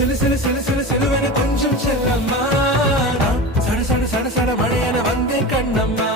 சிலு சிலு சிலு சிலு சிலுவென கொஞ்சம் செல்லம்மா சட சட சட சட மழையென வந்தேன் கண்ணம்மா